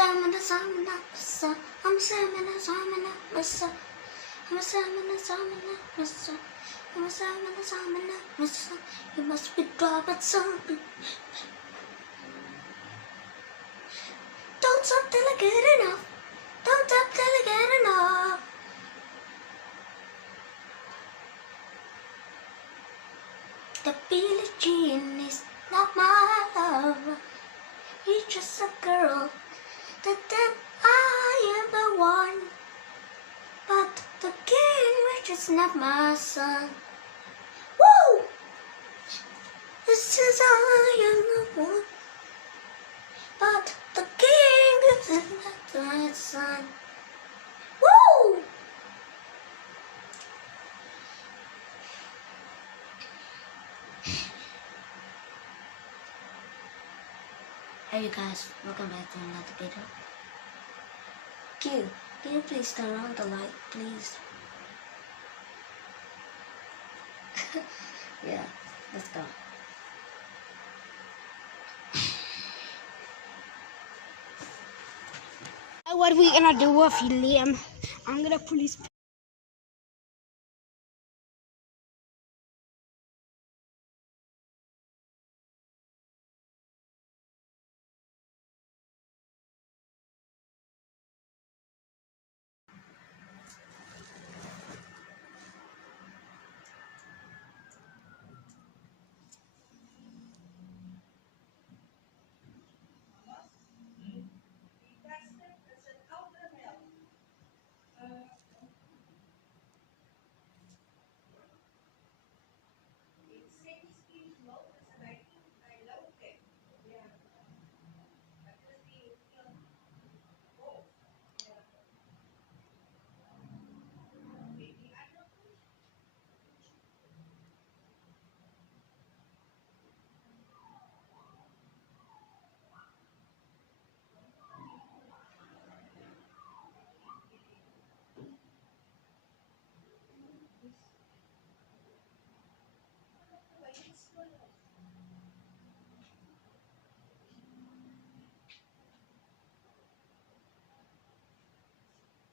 salmon, a salmon, a salmon, I'm a salmon, a salmon, a salmon, I'm a salmon, a salmon, a salmon, I'm a salmon, a salmon, a salmon. You must be dropping something. Don't stop till I get enough. Don't stop till I get enough. The Billie Jean is not my lover. He's just a girl. That I am the one. But the king, which is not my son. Woo! This is I am the one. But the king is not my son. Woo! Hey you guys, welcome back to another video. Can you please turn on the light, please? Yeah, let's go. What are we gonna do with Liam? I'm gonna police.